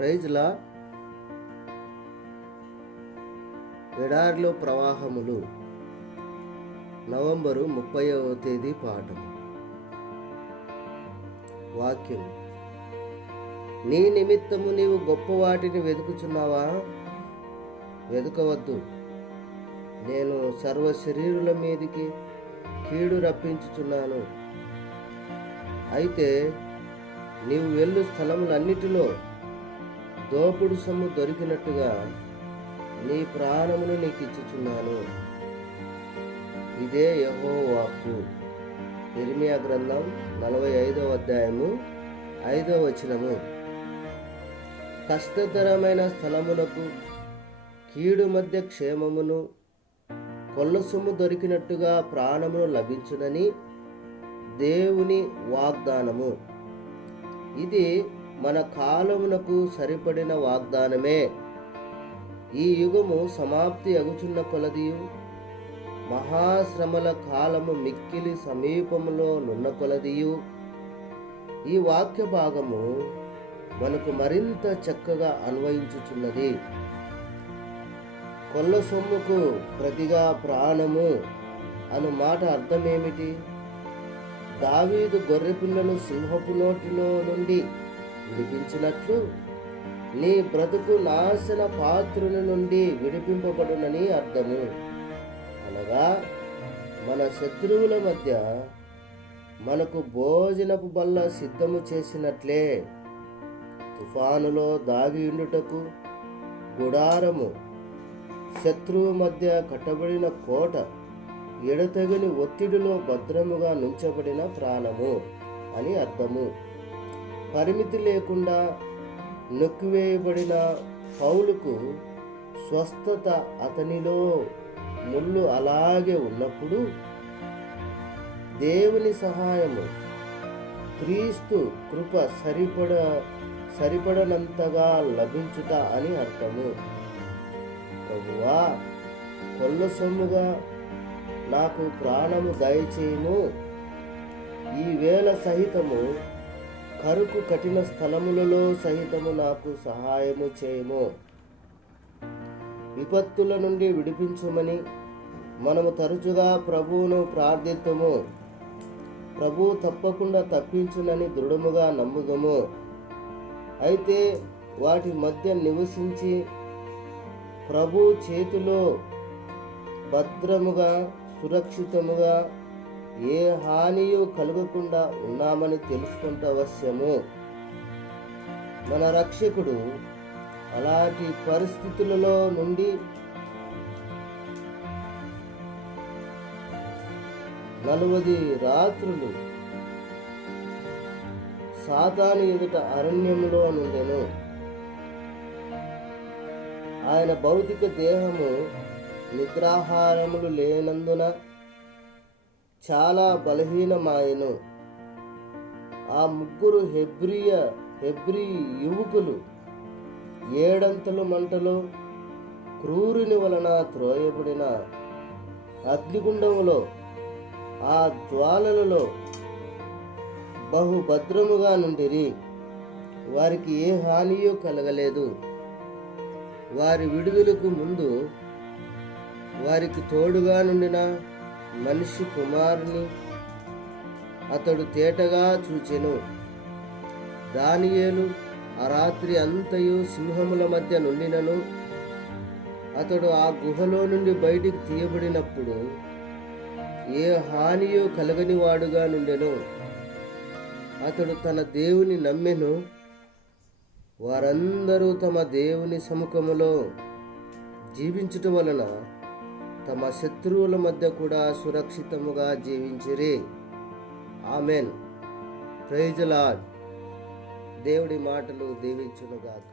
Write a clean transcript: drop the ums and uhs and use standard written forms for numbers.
ప్రైజ్లా ఎడారిలో ప్రవాహములు నవంబరు 30వ తేదీ పాఠం. వాక్యం: నీ నిమిత్తము నీవు గొప్ప వాటిని వెతుకుచున్నావా? వెతకవద్దు. నేను సర్వ శరీరుల మీదికి కీడు రప్పించుచున్నాను. అయితే నీవు వెళ్ళు స్థలములన్నిటిలో దోపుడు సొమ్ము దొరికినట్టుగా నీ ప్రాణమును నీకు ఇచ్చుచున్నాను. ఇదే యెహోవా వాక్కు. ఇర్మియా గ్రంథం 45వ అధ్యాయము 5వ వచనము. కష్టతరమైన స్థలమునకు కీడు మధ్య క్షేమమును, కొల్ల సొమ్ము దొరికినట్టుగా ప్రాణమును లభించునని దేవుని వాగ్దానము. ఇది మన కాలమునకు సరిపడిన వాగ్దానమే. ఈ యుగము సమాప్తి అగుచున్న కొలదియు, మహాశ్రమల కాలము మిక్కిలి సమీపములో నున్న కొలదియు ఈ వాక్య భాగము మనకు మరింత చక్కగా అన్వయించుచున్నది. కొల్ల సొమ్ముకు ప్రతిగా ప్రాణము అను మాట అర్థమేమిటి? దావీదు గొర్రెపిల్లను సింహపు నోటిలో నుండి విడిపించినట్లు నీ బ్రతుకు నాశన పాత్రుని నుండి విడిపింపబడునని అర్థము. అనగా మన శత్రువుల మధ్య మనకు భోజనపు బల్ల సిద్ధము చేసినట్లే తుఫానులో దాగియుండుటకు గుడారము, శత్రువు మధ్య కట్టబడిన కోట, ఎడతెగని ఒత్తిడిలో భద్రముగా నుంచబడిన ప్రాణము అని అర్థము. పరిమితి లేకుండా నొక్కివేయబడిన పౌలుకు స్వస్థత అతనిలో ముళ్ళు అలాగే ఉన్నప్పుడు దేవుని సహాయము, క్రీస్తు కృప సరిపడనంతగా లభించుట అని అర్థము. ప్రభువా, కొల్ల సొమ్ముగా నాకు ప్రాణము దయచేయుము. ఈ వేళ సహితము కరుకు కఠిన స్థలములలో సహితము నాకు సహాయము చేయము. విపత్తుల నుండి విడిపించుమని మనము తరచుగా ప్రభువును ప్రార్థిద్దుము. ప్రభువు తప్పకుండా తప్పించునని దృఢముగా నమ్ముదము. అయితే వాటి మధ్య నివసించి ప్రభు చేతిలో భద్రముగా, సురక్షితముగా, ఏ హానియు కలగకుండా ఉన్నామని తెలుసుకుంట అవశ్యము. మన రక్షకుడు అలాంటి పరిస్థితులలో నుండి 40 రాత్రులు సాతాను ఎదుట అరణ్యములో నుండెను. ఆయన భౌతిక దేహము నిద్రాహారములు లేనందున చాలా బలహీనమాయెను. ఆ 3 హెబ్రీ యువకులు 7 మంటలో క్రూరుని వలన త్రోయబడిన అగ్నిగుండములో, ఆ జ్వాలలలో బహుభద్రముగా నుండిరి. వారికి ఏ హానియూ కలగలేదు. వారి విడుదలకు ముందు వారికి తోడుగా నుండిన మనిషి కుమారుని అతడు తేటగా చూచెను. దానియేలు ఆ రాత్రి అంతయు సింహముల మధ్య నుండినను అతడు ఆ గుహలో నుండి బయటికి తీయబడినప్పుడు ఏ హానియో కలగని వాడుగా నుండెను. అతడు తన దేవుని నమ్మెను. వారందరూ తమ దేవుని సముఖములో జీవించుట వలన తమ శత్రువుల మధ్య కూడా సురక్షితముగా జీవించిరి. ఆమెన్. Praise the lord. దేవుడి మాటలు దీవించునుగాక.